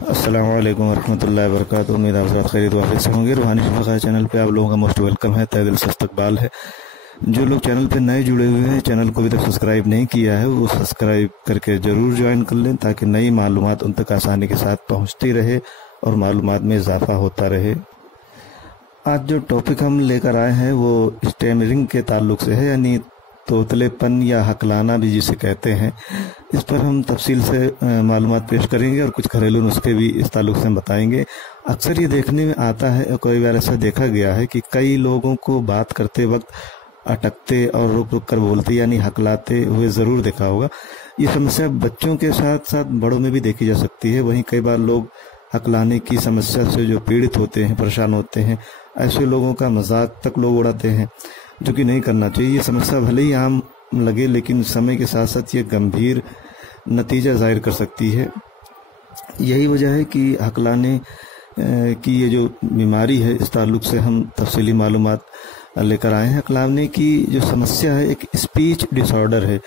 अस्सलामु अलैकुम वरहमतुल्लाहि वबरकातुहू। उम्मीद आप सब खैरियत वाफियत से होंगे। रूहानी शफा चैनल पे आप लोगों का मोस्ट वेलकम है, तहे दिल से इस्तकबाल है। जो लोग चैनल पे नए जुड़े हुए हैं, चैनल को अभी तक सब्सक्राइब नहीं किया है, वो सब्सक्राइब करके ज़रूर ज्वाइन कर लें ताकि नई मालूमात उन तक आसानी के साथ पहुँचती रहे और मालूमात में इजाफा होता रहे। आज जो टॉपिक हम लेकर आए हैं वो स्टैमरिंग के ताल्लुक से है, यानी तोतलेपन या हकलाना भी जिसे कहते हैं। इस पर हम तफसील से मालूमात पेश करेंगे और कुछ घरेलू नुस्खे भी इस ताल्लुक से हम बताएंगे। अक्सर ये देखने में आता है और कई बार ऐसा देखा गया है कि कई लोगों को बात करते वक्त अटकते और रुक रुक कर बोलते यानी हकलाते हुए ज़रूर देखा होगा। ये समस्या बच्चों के साथ साथ बड़ों में भी देखी जा सकती है। वहीं कई बार लोग हकलाने की समस्या से जो पीड़ित होते हैं, परेशान होते हैं, ऐसे लोगों का मजाक तक लोग उड़ाते हैं, जो कि नहीं करना चाहिए। ये समस्या भले ही आम लगे लेकिन समय के साथ साथ ये गंभीर नतीजा जाहिर कर सकती है। यही वजह है कि हकलाने की ये जो बीमारी है, इस ताल्लुक से हम तफसीली मालूमात लेकर आए हैं। हकलाने की जो समस्या है एक स्पीच डिसऑर्डर है।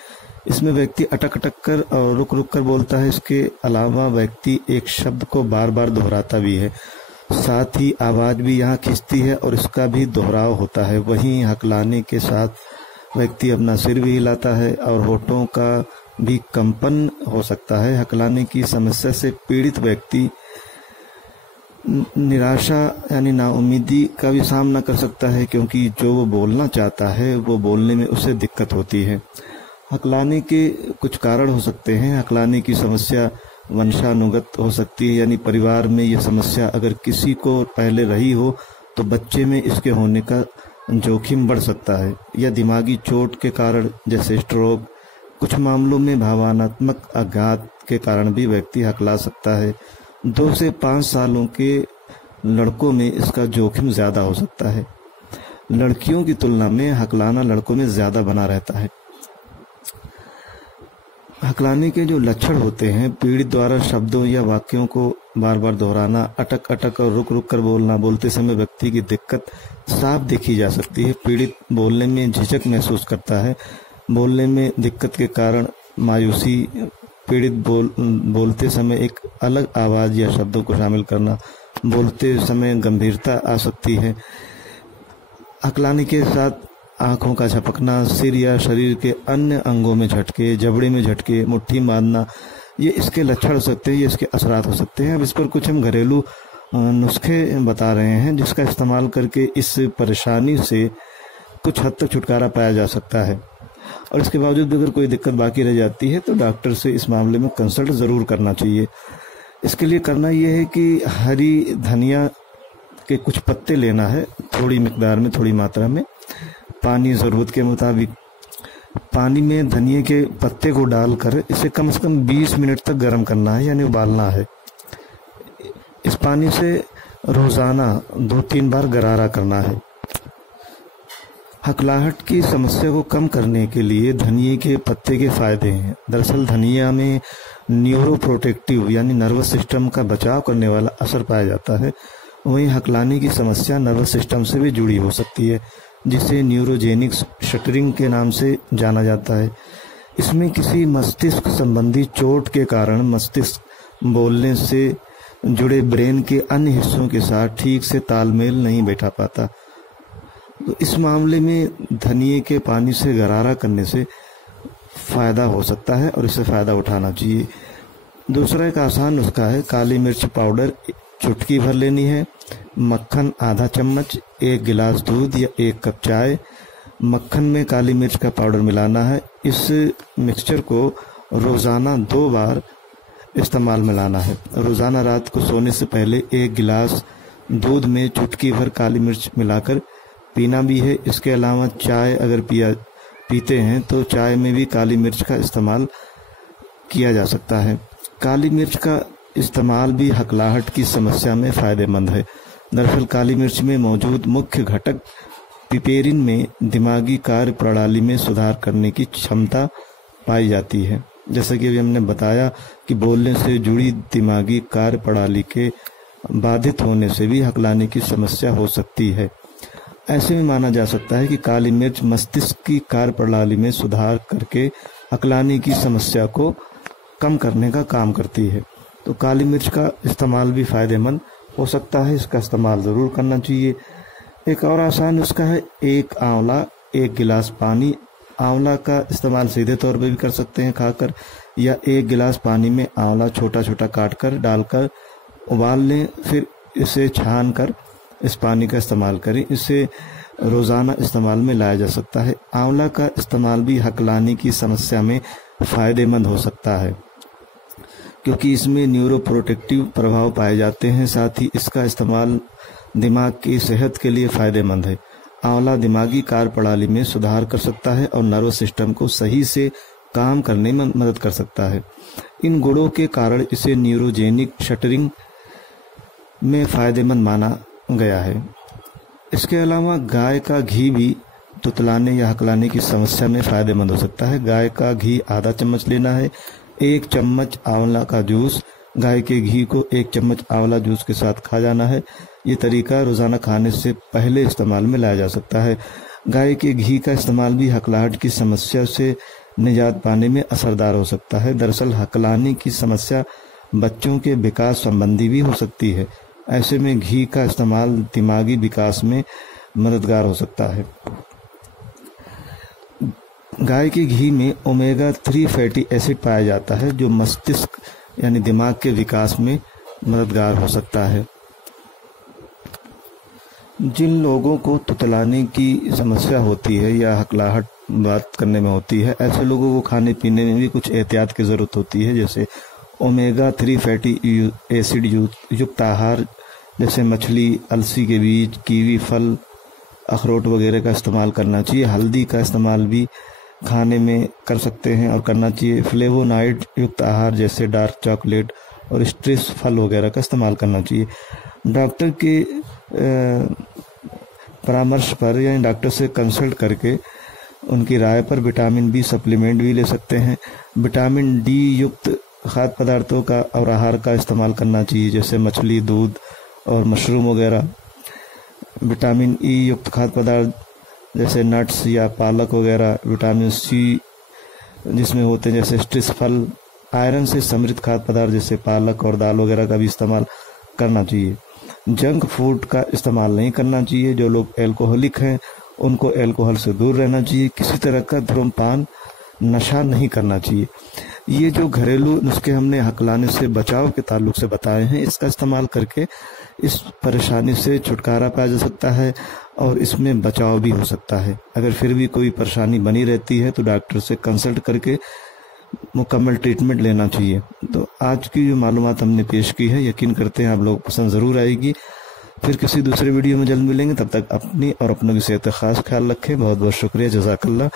इसमें व्यक्ति अटक अटक कर और रुक रुक कर बोलता है। इसके अलावा व्यक्ति एक शब्द को बार बार दोहराता भी है, साथ ही आवाज़ भी यहाँ खिंचती है और इसका भी दोहराव होता है। वहीं हकलाने के साथ व्यक्ति अपना सिर भी हिलाता है और होठों का भी कंपन हो सकता है। हकलाने की समस्या से पीड़ित व्यक्ति निराशा यानी नाउम्मीदी का भी सामना कर सकता है, क्योंकि जो वो बोलना चाहता है वो बोलने में उसे दिक्कत होती है। हकलाने के कुछ कारण हो सकते हैं। हकलाने की समस्या वंशानुगत हो सकती है, यानी परिवार में ये समस्या अगर किसी को पहले रही हो तो बच्चे में इसके होने का जोखिम बढ़ सकता है, या दिमागी चोट के कारण जैसे स्ट्रोक। कुछ मामलों में भावनात्मक आघात के कारण भी व्यक्ति हकला सकता है। 2 से 5 सालों के लड़कों में इसका जोखिम ज़्यादा हो सकता है। लड़कियों की तुलना में हकलाना लड़कों में ज़्यादा बना रहता है। हकलाने के जो लक्षण होते हैं, पीड़ित द्वारा शब्दों या वाक्यों को बार बार दोहराना, अटक अटक और रुक रुक कर बोलना, बोलते समय व्यक्ति की दिक्कत साफ देखी जा सकती है। पीड़ित बोलने में झिझक महसूस करता है। बोलने में दिक्कत के कारण मायूसी, पीड़ित बोलते समय एक अलग आवाज़ या शब्दों को शामिल करना, बोलते समय गंभीरता आ सकती है। हकलाने के साथ आंखों का झपकना, सिर या शरीर के अन्य अंगों में झटके, जबड़े में झटके, मुट्ठी मारना, ये इसके लक्षण हो सकते हैं, ये इसके असरात हो सकते हैं। अब इस पर कुछ हम घरेलू नुस्खे बता रहे हैं जिसका इस्तेमाल करके इस परेशानी से कुछ हद तक छुटकारा पाया जा सकता है। और इसके बावजूद भी अगर कोई दिक्कत बाकी रह जाती है तो डॉक्टर से इस मामले में कंसल्ट ज़रूर करना चाहिए। इसके लिए करना ये है कि हरी धनिया के कुछ पत्ते लेना है, थोड़ी मिकदार में, थोड़ी मात्रा में। पानी ज़रूरत के मुताबिक। पानी में धनिए के पत्ते को डालकर इसे कम से कम 20 मिनट तक गर्म करना है, यानी उबालना है। इस पानी से रोज़ाना 2-3 बार गरारा करना है। हकलाहट की समस्या को कम करने के लिए धनिए के पत्ते के फ़ायदे हैं। दरअसल धनिया में न्यूरोप्रोटेक्टिव यानी नर्वस सिस्टम का बचाव करने वाला असर पाया जाता है। वहीं हकलाने की समस्या नर्वस सिस्टम से भी जुड़ी हो सकती है, जिसे न्यूरोजेनिक शटरिंग के नाम से जाना जाता है। इसमें किसी मस्तिष्क संबंधी चोट के कारण मस्तिष्क बोलने से जुड़े ब्रेन के अन्य हिस्सों के साथ ठीक से तालमेल नहीं बैठा पाता। तो इस मामले में धनिए के पानी से गरारा करने से फ़ायदा हो सकता है और इससे फ़ायदा उठाना चाहिए। दूसरा एक आसान नुस्खा है, काली मिर्च पाउडर चुटकी भर लेनी है, मक्खन आधा चम्मच, 1 गिलास दूध या 1 कप चाय। मक्खन में काली मिर्च का पाउडर मिलाना है। इस मिक्सचर को रोज़ाना 2 बार इस्तेमाल में लाना है। रोज़ाना रात को सोने से पहले 1 गिलास दूध में चुटकी भर काली मिर्च मिलाकर पीना भी है। इसके अलावा चाय अगर पीते हैं तो चाय में भी काली मिर्च का इस्तेमाल किया जा सकता है। काली मिर्च का इस्तेमाल भी हकलाहट की समस्या में फ़ायदेमंद है। दरअसल काली मिर्च में मौजूद मुख्य घटक पिपेरिन में दिमागी कार्य प्रणाली में सुधार करने की क्षमता पाई जाती है। जैसा कि अभी हमने बताया कि बोलने से जुड़ी दिमागी कार्य प्रणाली के बाधित होने से भी हकलाने की समस्या हो सकती है। ऐसे में माना जा सकता है कि काली मिर्च मस्तिष्क की कार्य प्रणाली में सुधार करके हकलाने की समस्या को कम करने का काम करती है। तो काली मिर्च का इस्तेमाल भी फ़ायदेमंद हो सकता है, इसका इस्तेमाल ज़रूर करना चाहिए। एक और आसान नुस्खा है, एक आंवला 1 गिलास पानी। आंवला का इस्तेमाल सीधे तौर पे भी कर सकते हैं खाकर, या 1 गिलास पानी में आंवला छोटा छोटा काट कर डालकर उबाल लें, फिर इसे छान कर इस पानी का इस्तेमाल करें। इसे रोज़ाना इस्तेमाल में लाया जा सकता है। आंवला का इस्तेमाल भी हकलाने की समस्या में फ़ायदेमंद हो सकता है, क्योंकि इसमें न्यूरोप्रोटेक्टिव प्रभाव पाए जाते हैं। साथ ही इसका इस्तेमाल दिमाग की सेहत के लिए फ़ायदेमंद है। आंवला दिमागी कार्यप्रणाली में सुधार कर सकता है और नर्वस सिस्टम को सही से काम करने में मदद कर सकता है। इन गुणों के कारण इसे न्यूरोजेनिक शटरिंग में फ़ायदेमंद माना गया है। इसके अलावा गाय का घी भी तुतलाने या हकलाने की समस्या में फ़ायदेमंद हो सकता है। गाय का घी आधा चम्मच लेना है। 1 चम्मच आंवला का जूस, गाय के घी को 1 चम्मच आंवला जूस के साथ खा जाना है। ये तरीका रोज़ाना खाने से पहले इस्तेमाल में लाया जा सकता है। गाय के घी का इस्तेमाल भी हकलाहट की समस्या से निजात पाने में असरदार हो सकता है। दरअसल हकलाने की समस्या बच्चों के विकास संबंधी भी हो सकती है। ऐसे में घी का इस्तेमाल दिमागी विकास में मददगार हो सकता है। गाय के घी में ओमेगा 3 फैटी एसिड पाया जाता है, जो मस्तिष्क यानी दिमाग के विकास में मददगार हो सकता है। जिन लोगों को तुतलाने की समस्या होती है या हकलाहट बात करने में होती है, ऐसे लोगों को खाने पीने में भी कुछ एहतियात की ज़रूरत होती है। जैसे ओमेगा 3 फैटी एसिड युक्त आहार जैसे मछली, अलसी के बीज, कीवी फल, अखरोट वगैरह का इस्तेमाल करना चाहिए। हल्दी का इस्तेमाल भी खाने में कर सकते हैं और करना चाहिए। फ्लेवोनाइड युक्त आहार जैसे डार्क चॉकलेट और स्ट्रेस फल वगैरह का इस्तेमाल करना चाहिए। डॉक्टर के परामर्श पर यानी डॉक्टर से कंसल्ट करके उनकी राय पर विटामिन बी सप्लीमेंट भी ले सकते हैं। विटामिन डी युक्त खाद्य पदार्थों का और आहार का इस्तेमाल करना चाहिए, जैसे मछली, दूध और मशरूम वगैरह। विटामिन ई युक्त खाद्य पदार्थ जैसे नट्स या पालक वगैरह। विटामिन सी जिसमें होते हैं जैसे स्ट्रेस फल। आयरन से समृद्ध खाद्य पदार्थ जैसे पालक और दाल वगैरह का भी इस्तेमाल करना चाहिए। जंक फूड का इस्तेमाल नहीं करना चाहिए। जो लोग एल्कोहलिक हैं उनको एल्कोहल से दूर रहना चाहिए। किसी तरह का धूम्रपान, नशा नहीं करना चाहिए। ये जो घरेलू नुस्खे हमने हकलाने से बचाव के ताल्लुक से बताए हैं, इसका इस्तेमाल करके इस परेशानी से छुटकारा पाया जा सकता है और इसमें बचाव भी हो सकता है। अगर फिर भी कोई परेशानी बनी रहती है तो डॉक्टर से कंसल्ट करके मुकम्मल ट्रीटमेंट लेना चाहिए। तो आज की जो मालूमात हमने पेश की है, यकीन करते हैं आप लोग पसंद ज़रूर आएगी। फिर किसी दूसरे वीडियो में जल्द मिलेंगे। तब तक अपनी और अपनों की सेहत का खास ख्याल रखें। बहुत बहुत शुक्रिया। जज़ाकल्लाह।